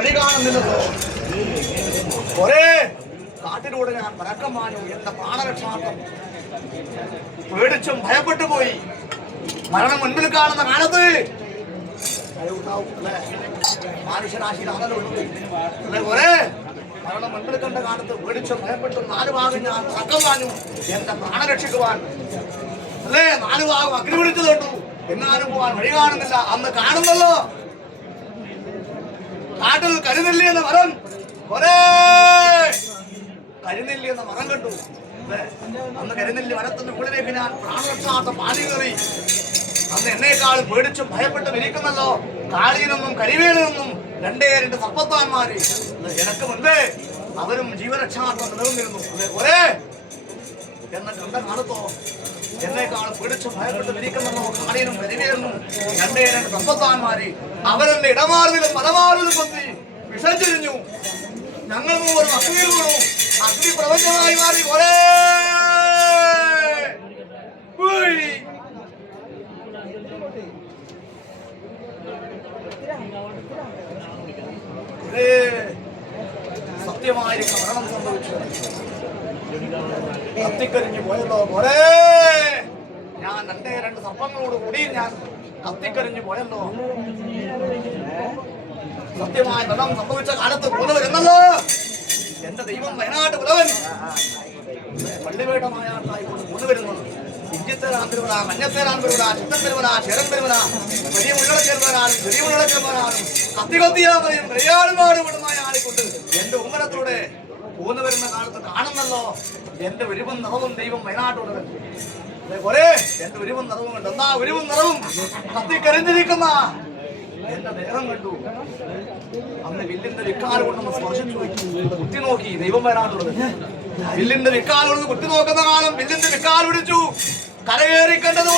വഴി കാണുന്നില്ലല്ലോ. ഒരേ കാട്ടിലൂടെ ഞാൻ പരക്കം മാഞ്ഞു. എന്റെ പ്രാണരക്ഷാർത്ഥം പേടിച്ചും ഭയപ്പെട്ടു പോയി. മരണം മുൻപിൽ കാണുന്ന കാലത്ത് മനുഷ്യരാശിയിലാണല്ലോ ഒരേ മരണം മുൻപിൽ കണ്ട കാലത്ത് പേടിച്ചും ഭയപ്പെട്ടും 4 ഭാഗം ഞാൻ പരക്കം മാഞ്ഞു എന്റെ പ്രാണരക്ഷിക്കുവാൻ. അല്ലേ 4 ഭാഗം അഗ്നി പിടിച്ചു തൊട്ടു. എന്നാലും പോവാൻ വഴി കാണുന്നില്ല. അന്ന് കാണുന്നല്ലോ കാട്ടിൽ കരുനെല്ലി എന്ന മരം. ഒരേ കരുനെല്ലി എന്ന മരം കണ്ടു. അന്ന് കരുനെല്ലി മരത്തിന്റെ മുകളിലേക്ക് ഞാൻ പ്രാണരക്ഷാർത്ഥം പാടി കയറി. അന്ന് എന്നേക്കാളും പേടിച്ചും ഭയപ്പെട്ടും ഇരിക്കുന്നല്ലോ കാളിയിൽ കരിവേലിൽ നിന്നും 2 സർപ്പത്താന്മാര് എനക്ക് മുൻപേ അവരും ജീവരക്ഷാർത്ഥം നിലനിന്നിരുന്നു. ഒരേ എന്ന കണ്ട കാലത്തോ എന്നേക്കാളും പേടിച്ചും ഭയപ്പെട്ടും ഇരിക്കുന്നല്ലോ കാളിയിലും കരിവേലിനും 2 സർപ്പത്താന്മാര് അവരെന്റെ ഇടമാറിലും പലമാറിലും കൊത്തി വിഷഞ്ചിരിഞ്ഞു. ഞങ്ങൾ മൂവരും അഗ്നിയിൽ വീണു. അഗ്നി പ്രപഞ്ചമായി മാറി. ഒരേ സത്യമായിരിക്കും മരണം സംഭവിച്ചു. കത്തിക്കരിഞ്ഞു പോയല്ലോ. ഒരേ ഞാൻ 2 സർപ്പങ്ങളോട് കൂടി ഞാൻ കത്തിക്കരിഞ്ഞു പോയല്ലോ. സത്യമായ മരണം സംഭവിച്ച കാലത്ത് പോകുന്നവരെന്നല്ലോ എന്റെ ദൈവം വയനാട്ട് പുലവൻ പള്ളിവേട്ടമായാട്ടായിക്കൊണ്ട് കൊണ്ടുവരുന്നത്. ഇഞ്ചിത്തേരാൻ പെരുമല, മഞ്ഞത്തേരാൻ പെരുമല, ചിത്തൻ പെരുമല, ശരം പെരുമല, വലിയ മുള്ളടച്ചേർമാനാലും ചെറിയ മുള്ളടച്ചേർമാനാലും കത്തിയാമയും കയ്യാളുമാടും വിടുന്ന ആളിക്കൊണ്ട് എന്റെ ഉമ്മരത്തിലൂടെ പോന്നു വരുന്ന കാലത്ത് കാണുന്നല്ലോ എന്റെ ഉരുവും നിറവും ദൈവം വയനാട്ടുള്ളത്. ഒരേ എന്റെ ഉരുവും നിറവും കണ്ടു. എന്നാ ഉരുവും നിറവും കത്തിക്കരിഞ്ഞിരിക്കുന്ന എന്റെ ദേഹം കണ്ടു. അന്ന് വില്ലിന്റെ വിക്കാൽ കൊണ്ടൊന്ന് സ്പർശിച്ചു കുത്തി നോക്കി. ദൈവം വരാനുള്ളത് വില്ലിന്റെ വിക്കാൽ കൊണ്ട് കുത്തി നോക്കുന്ന കാലം വില്ലിന്റെ വിക്കാൽ പിടിച്ചു. കരകയറിക്കേണ്ടത്